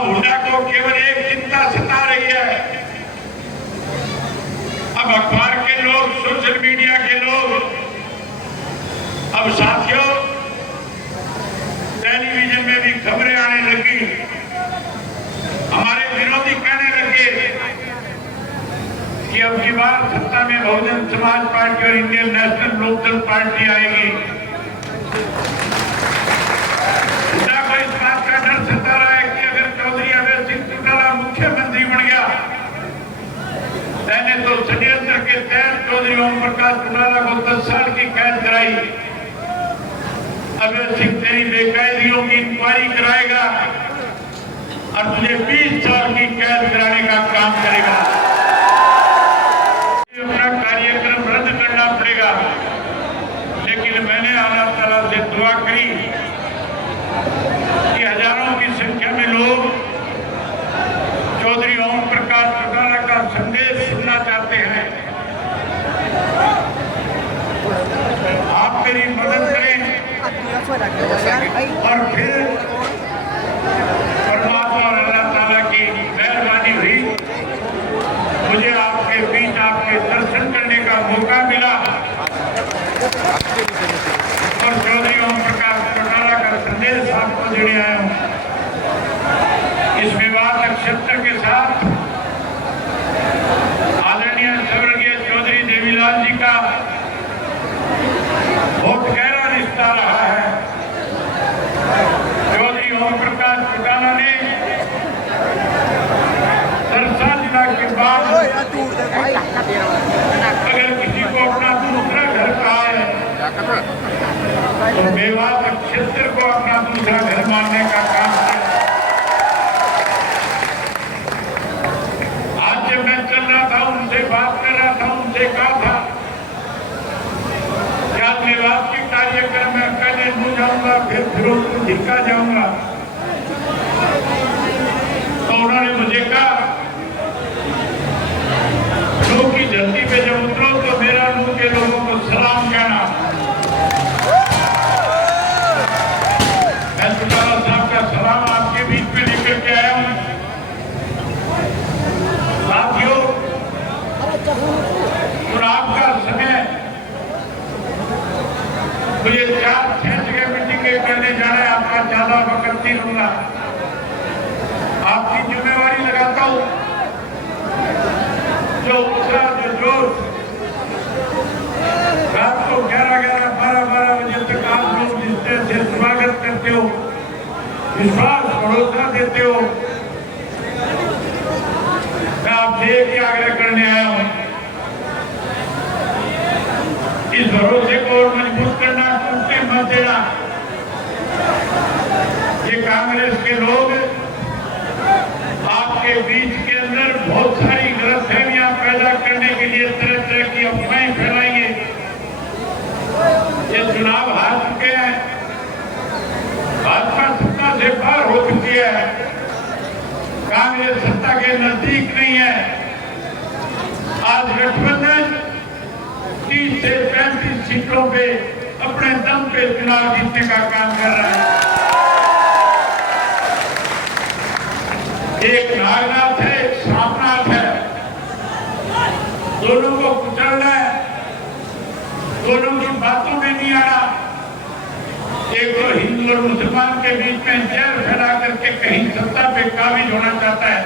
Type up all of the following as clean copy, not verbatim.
अब हुड्डा को केवल एक चिंता सता रही है। अब अखबार के लोग, सोशल मीडिया के लोग, अब साथियों टेलीविजन में भी खबरें आने लगी। हमारे विरोधी कहने लगे कि अब की बार सत्ता में बहुजन समाज पार्टी और इंडियन नेशनल लोकदल पार्टी आएगी। हुड्डा को इस बात का डर सता रहा है कि अगर चौधरी अभय सिंह चौटाला मुख्यमंत्री बन गया, मैंने तो षड्यंत्र के तहत चौधरी ओम प्रकाश चौटाला को 10 साल की कैद कराई। अभय सिंह तेरी बेकायदियों की इंक्वायरी कराएगा और तुझे 20 साल की कैद कराने का काम करेगा। अपना कार्यक्रम रद्द करना पड़ेगा। लेकिन मैंने अल्लाह ताला से दुआ करी कि हजारों की संख्या में लोग चौधरी ओम प्रकाश चौटाला का संदेश सुनना चाहते हैं। आप मेरी मदद करें और फिर परमात्मा और अल्लाह ताला की मेहरबानी हुई, मुझे आपके बीच आपके दर्शन करने का मौका मिला और चौधरी ओम प्रकाश चौटाला का संदेश आपको देने आया हूँ। इस विवाद नक्षत्र के साथ आदरणीय स्वर्गीय चौधरी देवीलाल जी का बहुत गहरा रिश्ता रहा है। चौधरी ओम प्रकाश चौटाला ने सरसा जिला के बाद अगर किसी को अपना दूसरा घर कहा है तो मेवात क्षेत्र को अपना दूसरा घर मानने का काम किया। आज जब मैं चल रहा था, उनसे बात कर रहा था, उनसे कहा था क्या मेवात के कार्यक्रम में पहले मुझ जाऊंगा, फिर फिरोजपुर ढिका जाऊंगा। तो उन्होंने मुझे कहा लू की धरती पे जब उतरो तो मेरा लू के लोगों को सलाम कहना। मैं चौटाला साहब का सलाम आपके बीच में लेकर के आया हूँ। साथियों, चुनाव का समय मुझे 4-6 जगह मीटिंगें करने जाना है। आपका ज्यादा वक्त नहीं लूंगा, आपकी जिम्मेवारी लगाता हूँ। जो उत्साह, जो जोश, रात को 11-12 बजे तक आप लोग जिस तरह से स्वागत करते हो, विश्वास भरोसा देते हो, मैं आपसे एक आग्रह करने आया हूँ। इस भरोसे को और मजबूत करना, टूटने मत देना। ये कांग्रेस के लोग आपके बीच के अंदर बहुत सारी गलतफहमियां पैदा करने के लिए तरह तरह की अफवाहें फैलाएंगे। ये चुनाव हार चुके हैं, भाजपा सत्ता से पार हो चुकी है, कांग्रेस सत्ता के नजदीक नहीं है। आज गठबंधन 30 से 35 सीटों पे अपने दम पे चुनाव जीतने का काम कर रहा है। एक नागनाथ है, एक सांपनाथ है, दोनों को कुचलना है, दोनों की बातों में नहीं आना। एक तो हिंदू और मुसलमान के बीच में जहर फैला करके कहीं सत्ता पे काबिज होना चाहता है।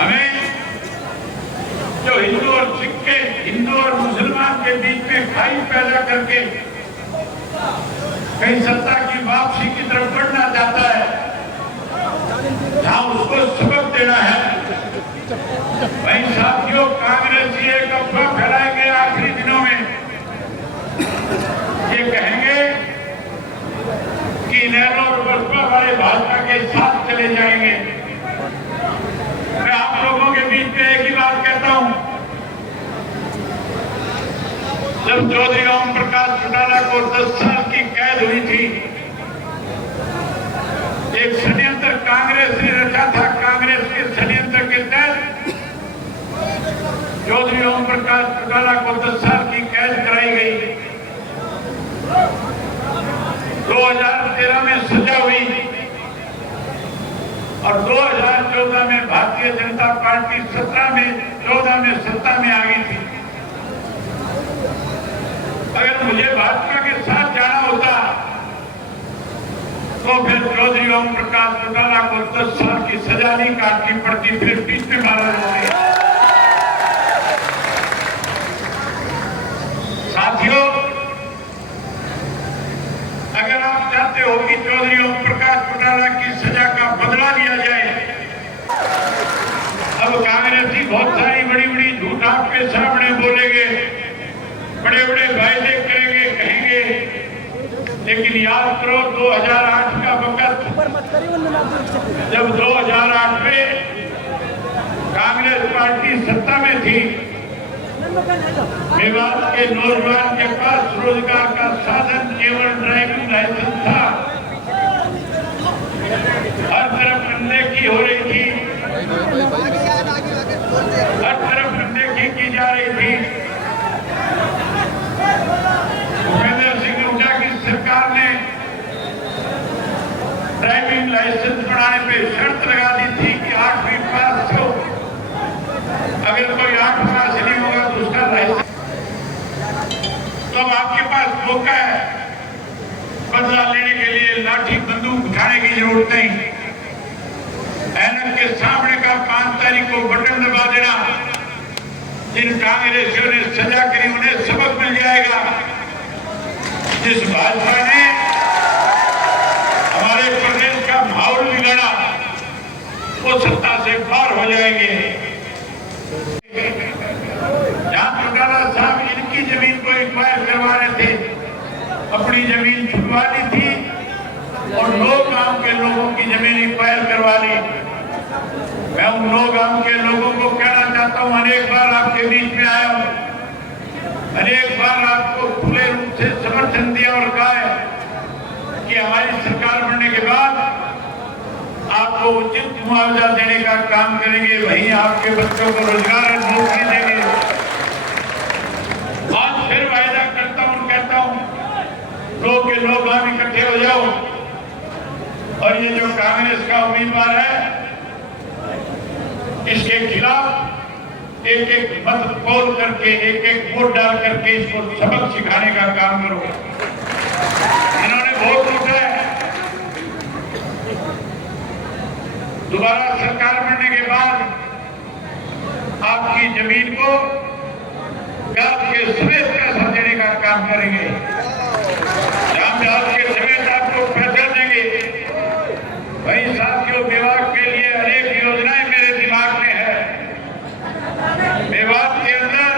हमें जो हिंदू और सिख के, हिंदू और मुसलमान के बीच में खाई पैदा करके कहीं सत्ता की वापसी की तरफ बढ़ना चाहता है, जहां उसको सबक देना है। वही साथियों, कांग्रेस ये एक अफवाह फैलाएंगे आखिरी दिनों में, ये कहेंगे कि नेहरू और बसपा वाले भाजपा के साथ चले जाएंगे। मैं आप लोगों के बीच में एक ही बात कहता हूं, जब चौधरी ओम प्रकाश चौटाला को 10 साल की कैद हुई थी, एक षड्यंत्र कांग्रेस ने रचा था। कांग्रेस के षड्यंत्र के तहत चौधरी ओम प्रकाश चौटाला को 10 साल की कैद कराई गई। 2013 में सजा हुई। और 2014 में भारतीय जनता पार्टी 14 में सत्ता में आ गई थी। अगर मुझे भाजपा के साथ जाना होता तो फिर चौधरी ओम प्रकाश चौटाला को 10 साल की सजा नहीं काटनी पड़ती, फिर बीच में मारा जाता। साथियों, अगर आप चाहते हो कि चौधरी ओम प्रकाश चौटाला की सजा का बदला लिया जाए, अब कांग्रेसी बहुत सारी बड़ी बड़ी झूठ आपके सामने बोलेंगे, बड़े बड़े वायदे करेंगे, कहेंगे, लेकिन याद करो 2008 का वक्त, जब 2008 में कांग्रेस पार्टी सत्ता में थी, मेवात के नौजवान के पास रोजगार का साधन केवल ड्राइविंग लाइसेंस था। हर तरफ अनदेखी हो रही थी, हर तरफ अनदेखी की जा रही थी। भूपेंद्र सिंह हुड्डा की सरकार ने ड्राइविंग लाइसेंस बढ़ाने पे शर्त लगा दी थी कि 8वीं पास हो, अगर कोई 8 पास नहीं होगा तो उसका लाइसेंस। तो अब आपके पास मौका है, बदला लेने के लिए लाठी बंदूक उठाने की जरूरत नहीं। ऐनक के सामने का 5 तारीख को बटन दबा देना। जिन कांग्रेसियों ने सजा करी उन्हें सबक मिल जाएगा। जिस भाजपा ने हमारे प्रदेश का माहौल बिगाड़ा वो सत्ता से पार हो जाएंगे। जहां चौटाला साहब इनकी जमीन को एक्वायर करवा रहे थे, अपनी जमीन छुड़वा ली थी और 9 गांव के लोगों की जमीन एक्वायर करवा ली। मैं उन 9 गांव के लोगों को कहना चाहता हूं, अनेक बार आपके बीच में आया हूं, अनेक बार आपको खुले रूप से समर्थन दिया और कहा है कि हमारी सरकार बनने के बाद आपको उचित मुआवजा देने का काम करेंगे, वहीं आपके बच्चों को रोजगार और नौकरी देंगे। आज फिर वायदा करता हूं, कहता हूं, लोग के लोग हम इकट्ठे हो जाओ और ये जो कांग्रेस का उम्मीदवार है इसके खिलाफ एक एक मत पोल करके, एक एक वोट डाल करके इसको सबक सिखाने का काम करो। इन्होंने वोट लूटा है। दोबारा सरकार बनने के बाद आपकी जमीन को ब्याज के समेत पैसा देने का काम करेंगे। जहां ब्याज के समेत आपको पैसा देंगे, वही साथियों विभाग के लिए अनेक योजनाएं मेरे दिमाग में है। मेवात के अंदर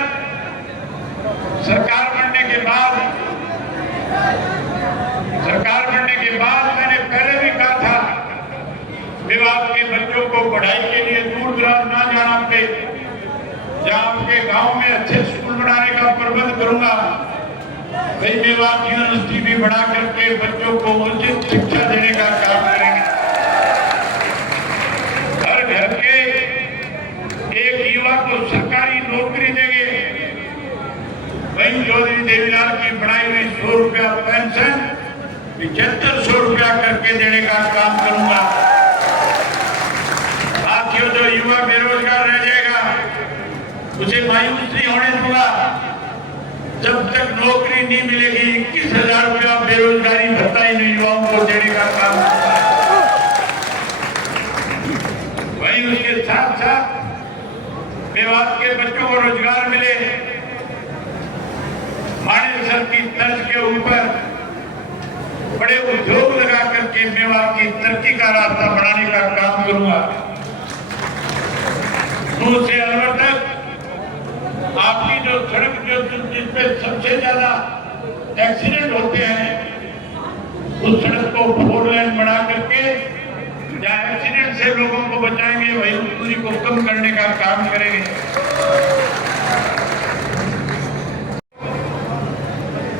सरकार बनने के बाद मैंने पहले भी कहा था, मेवात के बच्चों को पढ़ाई के लिए दूर दराज ना जाना पड़े, जहां आपके गांव में अच्छे स्कूल बनाने का प्रबंध करूंगा, वही मेवात यूनिवर्सिटी भी बना करके बच्चों को उचित शिक्षा देने का काम करेंगे। हर घर के एक युवा को सरकारी नौकरी देंगे। वही चौधरी देवीलाल की बनाई हुई 100 रुपया पेंशन 7500 रुपया करके देने का काम करूंगा। साथियों, जो युवा बेरोजगार रह जाएगा उसे मायूस नहीं होने दूंगा। जब तक नौकरी नहीं मिलेगी 21,000 रुपया बेरोजगारी भत्ता इन युवाओं को देने का काम करूंगा। वही उसके साथ साथ मेवात के बच्चों को रोजगार मिले। मानेसर की तर्ज के ऊपर बड़े उद्योग लगा करके मेवात की तरक्की का रास्ता बनाने का काम करूंगा। दूर से अलवर तक आपकी जो सड़क जिसपे सबसे ज्यादा एक्सीडेंट होते हैं, उस सड़क को 4 लेन बना करके जहां एक्सीडेंट से लोगों को बचाएंगे, वही दूरी को कम करने का काम करेंगे।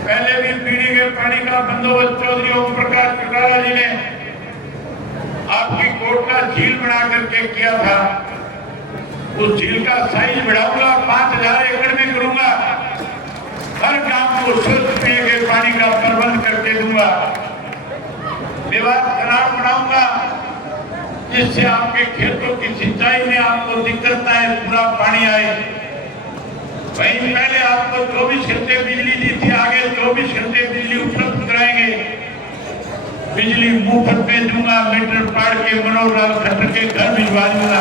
पहले भी पीढ़ी के पानी का बंदोबस्त चौधरी ओम प्रकाश चौटाला जी ने आपकी कोटला झील बना करके किया था। उस झील का साइज बढ़ाऊंगा, 5000 एकड़ में करूंगा। हर गांव को शुद्ध पीने के पानी का प्रबंध करके दूंगा। मेवात तालाब बनाऊंगा जिससे आपके खेतों की सिंचाई में आपको दिक्कत आए, पूरा पानी आए। वहीं पहले आपको 24 घंटे बिजली दी थी, आगे 24 घंटे बिजली उपलब्ध कराएंगे। बिजली मुफ्त में दूंगा, मीटर पाड़ के मनोहर खट्टर के घर भिजवा दूंगा।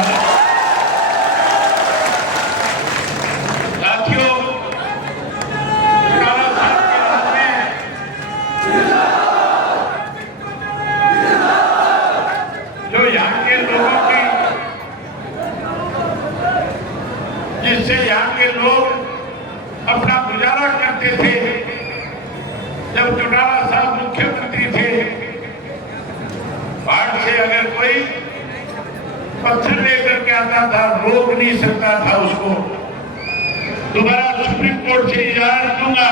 साथियों, चौटाला साहब के हाथ में जो यहाँ के लोगों की, जिससे यहाँ के लोग अपना गुजारा करते थे, जब चौटाला साहब मुख्यमंत्री थे, बाढ़ से अगर कोई पत्थर लेकर के आता था, रोक नहीं सकता था उसको। दोबारा सुप्रीम कोर्ट से इजाजत दूंगा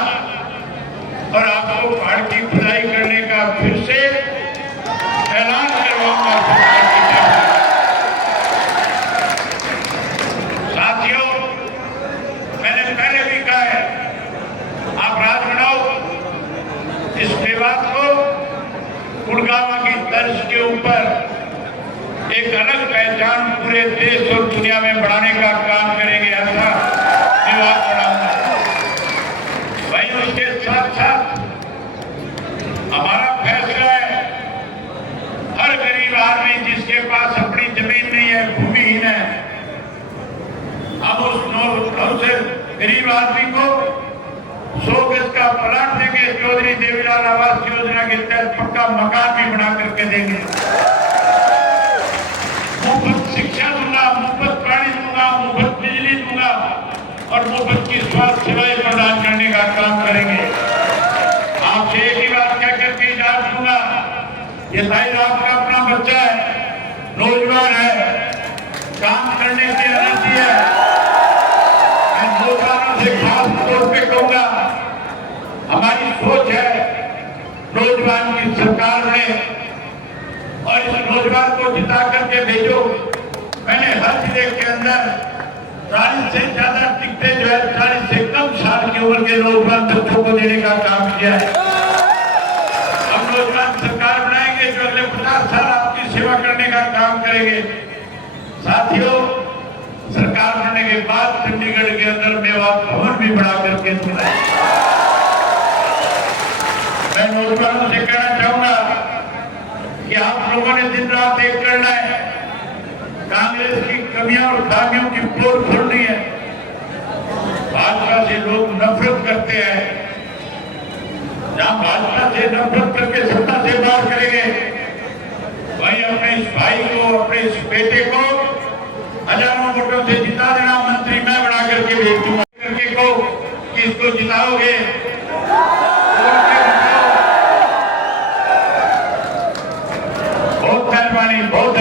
और आपको पहाड़ की खुदाई करने का फिर से ऐलान करवाऊंगा। साथियों, मैंने पहले भी कहा है, आप राज बनाओ, इस विवाद को गुड़गावा की तर्ज के ऊपर एक अलग पहचान पूरे देश और दुनिया में बढ़ाने का काम करेंगे। ऐसा विवाद बढ़ाऊंगा। वहीं उसके साथ साथ हमारा फैसला है, हर गरीब आदमी जिसके पास अपनी जमीन नहीं है, भूमिहीन है, हम उस गरीब आदमी को 100 गज का प्लाट देंगे। चौधरी देवीलाल आवास योजना के तहत पक्का मकान भी बना करके देंगे। मुफ्त शिक्षा दूंगा, मुफ्त पानी दूंगा, मुफ्त बिजली दूंगा और मुफ्त की स्वास्थ्य सेवाएं प्रदान करने का काम करेंगे। आपसे एक ही बात कह करके इजाजत दूंगा, ये शायद आपका अपना बच्चा है, नौजवान है, काम करने की एनर्जी है। मैं नौजवानों से खास तौर पे कहूंगा, हमारी सोच है नौजवान की सरकार में, और इस नौजवान को जिता करके भेजो। मैंने हर जिले के अंदर 40 से ज्यादा टिकटें जो है 40 से कम साल की उम्र के नौजवान बच्चों को देने का काम किया है। हम नौजवान सरकार बनाएंगे जो अगले 50 साल आपकी सेवा करने का काम करेंगे। साथियों, सरकार बनने के बाद चंडीगढ़ के अंदर मेवात भवन भी बना करके सुनाए। मैं नौजवानों से कहना चाहूंगा कि आप लोगों ने दिन रात एक करना है, कांग्रेस की कमियां और खामियों की पोल खोलनी है। भाजपा से लोग नफरत करते हैं, जहां भाजपा से नफरत करके सत्ता से बाहर करेंगे, वहीं अपने इस भाई को, अपने इस बेटे को हजारों वोटों से जिता देना, मंत्री मैं बना करके भेज दूंगा। करके को कि इसको जिताओगे, बहुत मेहरबानी, बहुत